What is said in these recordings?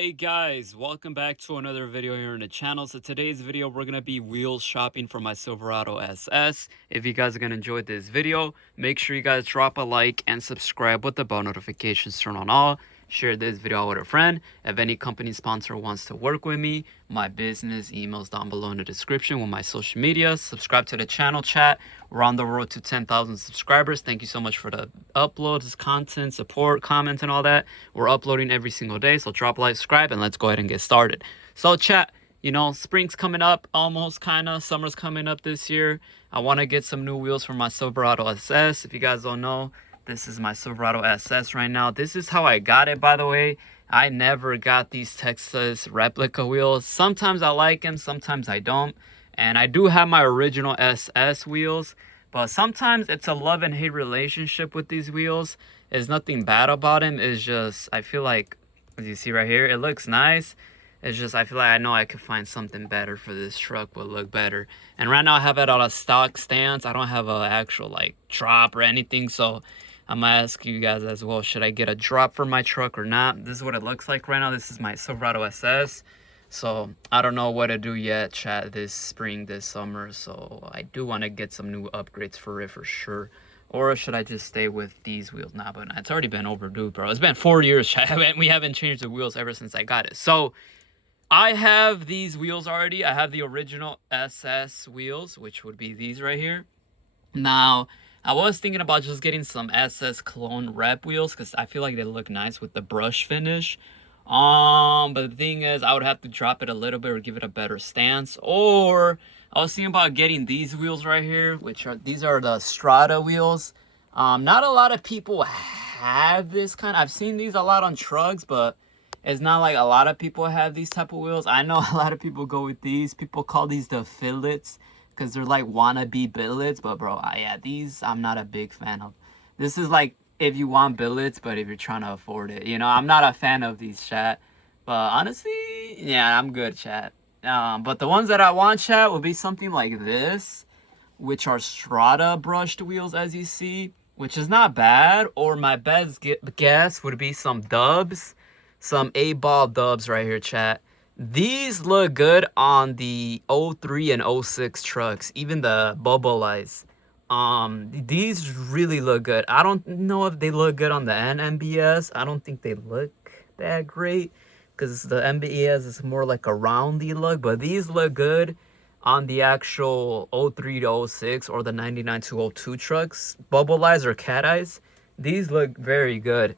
Hi guys, welcome back to another video here on the channel. So today's video we're gonna be wheels shopping for my Silverado SS. If you guys are gonna enjoy this video, make sure you guys drop a like and subscribe with the bell notifications turned on all. Share this video with a friend. If any company sponsor wants to work with me, my business emails down below in the description with my social media. Subscribe to the channel, chat. We're on the road to 10,000 subscribers. Thank you so much for the uploads, content, support, comments, and all that. We're uploading every single day, so drop a like, subscribe, and let's go ahead and get started. So chat, you know, spring's coming up, almost kind of. Summer's coming up this year. I want to get some new wheels for my Silverado SS. If you guys don't know, this is my Silverado SS right now. This is how I got it, by the way. I never got these Texas replica wheels. Sometimes I like them, sometimes I don't. And I do have my original SS wheels, but sometimes it's a love and hate relationship with these wheels. There's nothing bad about them. It's just, I feel like, as you see right here, it looks nice. It's just, I feel like I know I could find something better for this truck would look better. And right now I have it on a stock stance. I don't have an actual like drop or anything. So I'm gonna ask you guys as well, should I get a drop for my truck or not? This is what it looks like right now. This is my Silverado SS. So I don't know what to do yet, chat, this spring, this summer. So I do want to get some new upgrades for it for sure. Or should I just stay with these wheels now? But it's already been overdue, bro. It's been 4 years, chat. We haven't changed the wheels ever since I got it. So I have these wheels already. I have the original SS wheels, which would be these right here. Now, I was thinking about just getting some SS clone rep wheels because I feel like they look nice with the brush finish. But the thing is, I would have to drop it a little bit or give it a better stance. Or I was thinking about getting these wheels right here, which are these are the Strata wheels. Not a lot of people have this kind. I've seen these a lot on trucks, but it's not like a lot of people have these type of wheels. I know a lot of people go with these. People call these the fillets because they're like wannabe billets. But bro, yeah, these I'm not a big fan of. This is like if you want billets, but if you're trying to afford it, you know, I'm not a fan of these, chat. But honestly, yeah, I'm good, chat. But the ones that I want, chat, would be something like this, which are Strata brushed wheels, as you see, which is not bad. Or my best guess would be some dubs, some 8-ball dubs right here, chat. These look good on the 03 and 06 trucks, even the bubble eyes. These really look good. I don't know if they look good on the NMBS. I don't think they look that great because the MBS is more like a roundy look, but these look good on the actual 03 to 06 or the 99 to 02 trucks, bubble eyes or cat eyes. These look very good.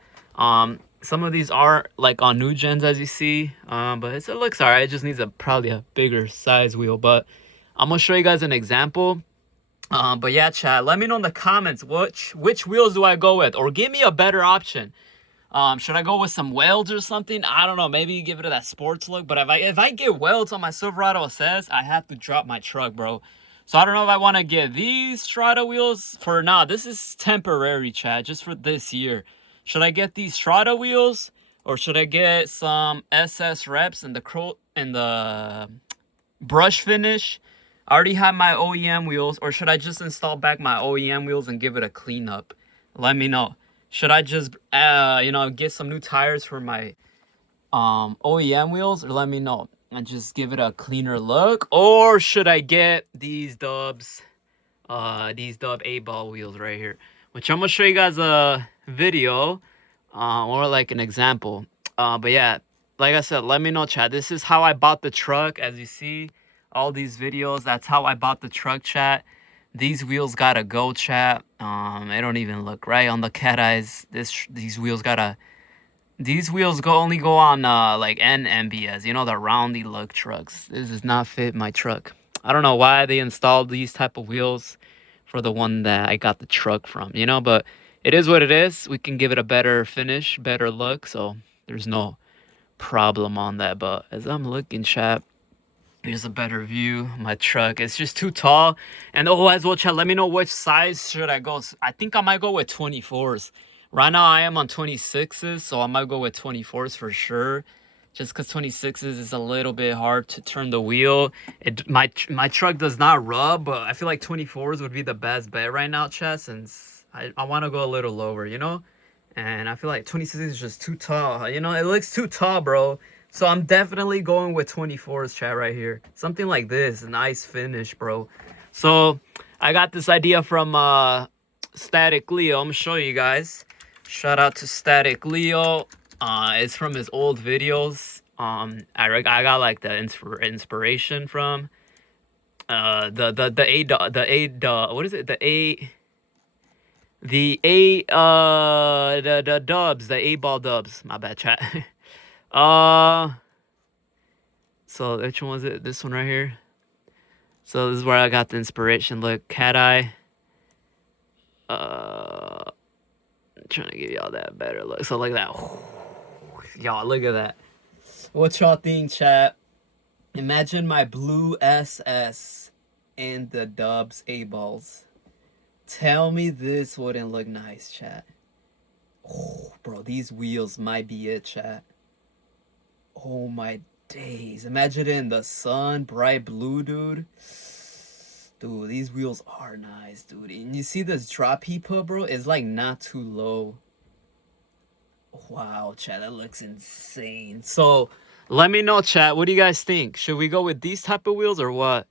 Some of these are like on new gens, as you see, but it looks all right. It just needs probably a bigger size wheel, but I'm gonna show you guys an example. But yeah, chat, let me know in the comments which wheels do I go with, or give me a better option. Should I go with some welds or something? I don't know. Maybe give it that sports look. But if I get welds on my Silverado SS, I have to drop my truck, bro. So I don't know if I want to get these Strata wheels for now. This is temporary, chat, just for this year. Should I get these Strata wheels, or should I get some SS reps and the brush finish? I already have my OEM wheels, or should I just install back my OEM wheels and give it a cleanup? Let me know. Should I just, get some new tires for my OEM wheels, or let me know and just give it a cleaner look? Or should I get these dubs, these dub 8-ball wheels right here, which I'm gonna show you guys a video, or like an example. But yeah, like I said, let me know, chat. This is how I bought the truck, as you see. All these videos, that's how I bought the truck, chat. These wheels gotta go, chat. They don't even look right on the cat eyes. These wheels only go on like NMBS, you know, the roundy look trucks. This does not fit my truck. I don't know why they installed these type of wheels for the one that I got the truck from, you know, but it is what it is. We can give it a better finish, better look, so there's no problem on that. But as I'm looking, chat, here's a better view. My truck, it's just too tall. And as well, chat, let me know which size should I go. I think I might go with 24s. Right now I am on 26s, so I might go with 24s for sure. Just because 26s is a little bit hard to turn the wheel. My truck does not rub, but I feel like 24s would be the best bet right now, chat, since I want to go a little lower, you know? And I feel like 26 is just too tall. You know, it looks too tall, bro. So I'm definitely going with 24s, chat, right here. Something like this. Nice finish, bro. So I got this idea from Statik Leo. I'm gonna show you guys. Shout out to Statik Leo. It's from his old videos. I got like the inspiration from what is it? The dubs, the 8-ball dubs. My bad, chat. So which one was it? This one right here. So this is where I got the inspiration. Look, cat eye. I'm trying to give y'all that better look. So look at that. Y'all, look at that. What y'all think, chat? Imagine my blue SS and the dubs 8-balls. Tell me this wouldn't look nice, chat. Oh, bro, these wheels might be it, chat. Oh my days. Imagine it in the sun, bright blue, dude. Dude, these wheels are nice, dude. And you see this drop he put, bro? It's like not too low. Wow, chat, that looks insane. So, let me know, chat. What do you guys think? Should we go with these type of wheels or what?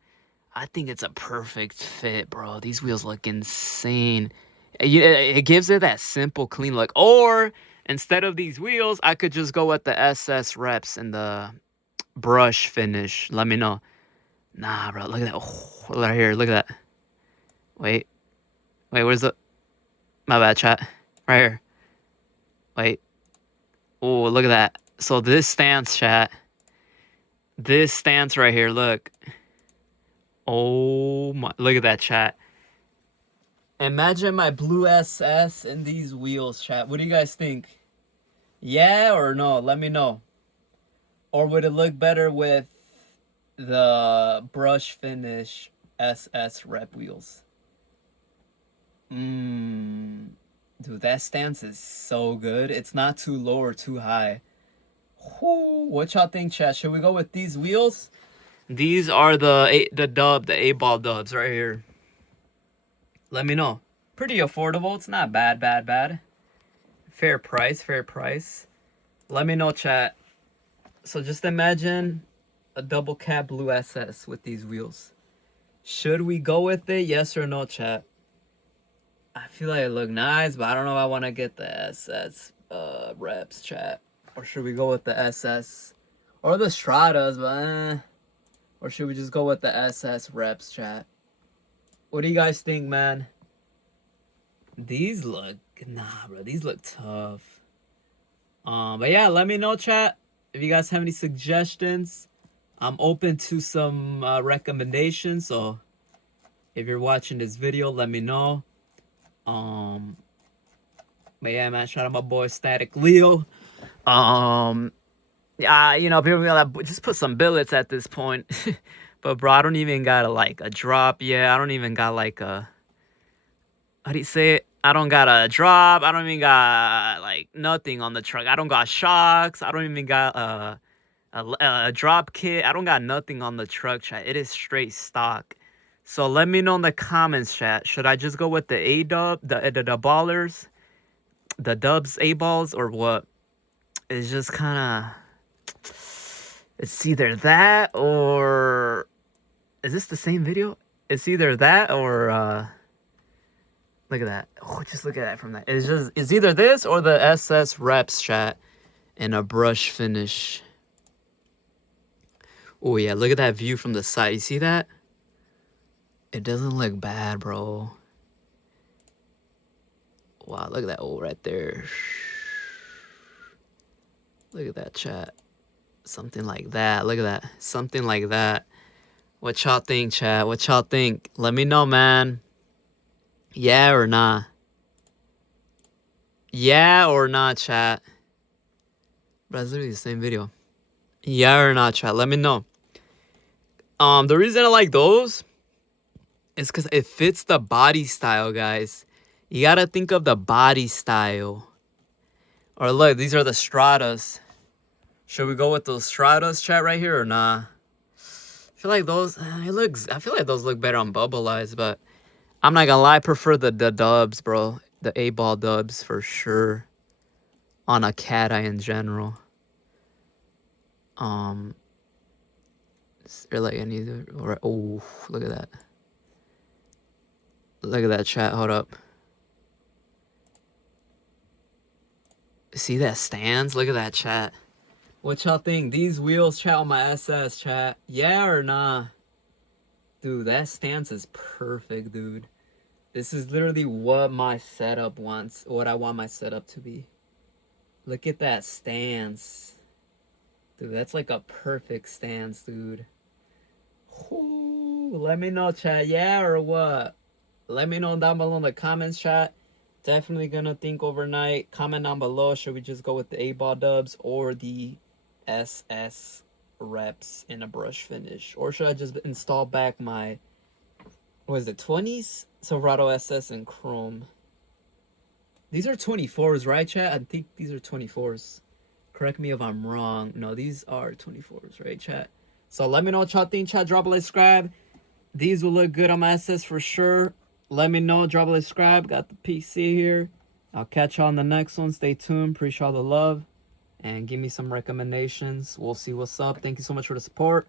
I think it's a perfect fit, bro. These wheels look insane. It gives it that simple, clean look. Or, instead of these wheels, I could just go with the SS reps and the brush finish. Let me know. Nah, bro, look at that. Oh, look right here. Look at that. Wait, where's the... My bad, chat. Right here. Wait. Oh, look at that. So this stance, chat. This stance right here, look. Oh my, look at that, chat. Imagine my blue SS and these wheels, chat. What do you guys think? Yeah or no? Let me know. Or would it look better with the brush finish SS rep wheels? Dude, that stance is so good. It's not too low or too high. What y'all think, chat? Should we go with these wheels? These are the 8-ball dubs right here. Let me know. Pretty affordable. It's not bad. Fair price. Let me know, chat. So just imagine a double cab blue SS with these wheels. Should we go with it? Yes or no, chat? I feel like it look nice, but I don't know if I want to get the SS reps, chat. Or should we go with the SS? Or the Stratas, but or should we just go with the SS reps, chat? What do you guys think, man? These look... Nah, bro. These look tough. But yeah, let me know, chat. If you guys have any suggestions, I'm open to some recommendations. So if you're watching this video, let me know. But yeah, man, shout out my boy Statik Leo. Yeah, you know, people be like, just put some billets at this point. But bro, I don't even got like a drop yet. I don't even got like a... How do you say it? I don't got a drop. I don't even got like nothing on the truck. I don't got shocks. I don't even got a drop kit. I don't got nothing on the truck, chat. It is straight stock. So let me know in the comments, chat. Should I just go with the A-dub, the ballers, the dubs 8-balls, or what? It's just kind of... It's either that or... Is this the same video? It's either that or... Look at that. Oh, just look at that from that. It's either this or the SS reps, chat, and a brush finish. Oh yeah, look at that view from the side. You see that? It doesn't look bad, bro. Wow, look at that. Oh, right there. Look at that, chat. Something like that. Look at that. Something like that. What y'all think, chat? What y'all think? Let me know, man. Yeah or nah? Yeah or not, chat? Bro, it's literally the same video. Yeah or not, chat? Let me know. The reason I like those is because it fits the body style, guys. You gotta think of the body style. Or look, these are the Stratas. Should we go with those Stratas, chat, right here or nah? I feel like those... I feel like those look better on Bubble Eyes, but... I'm not gonna lie, I prefer the dubs, bro. The 8-ball dubs for sure. On a cat eye in general. Is there like any or oh, look at that. Look at that, chat. Hold up. See that stands? Look at that, chat. What y'all think? These wheels, chat, on my SS, chat. Yeah or nah? Dude, that stance is perfect, dude. This is literally what my setup wants, what I want my setup to be. Look at that stance. Dude, that's like a perfect stance, dude. Ooh, let me know, chat. Yeah or what? Let me know down below in the comments, chat. Definitely gonna think overnight. Comment down below. Should we just go with the 8-ball dubs or the SS reps in a brush finish? Or should I just install back my, what is it, 20s? Silverado SS and Chrome. These are 24s, right, chat? I think these are 24s. Correct me if I'm wrong. No, these are 24s, right, chat? So let me know what y'all think, chat. Drop a like, subscribe. These will look good on my SS for sure. Let me know. Drop a like, subscribe. Got the PC here. I'll catch y'all on the next one. Stay tuned. Appreciate all the love. And give me some recommendations. We'll see what's up. Thank you so much for the support.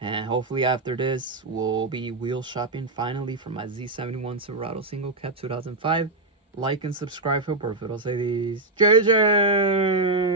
And hopefully after this, we'll be wheel shopping finally for my Z71 Silverado single cab 2005. Like and subscribe for Porfido. Say these. JJ!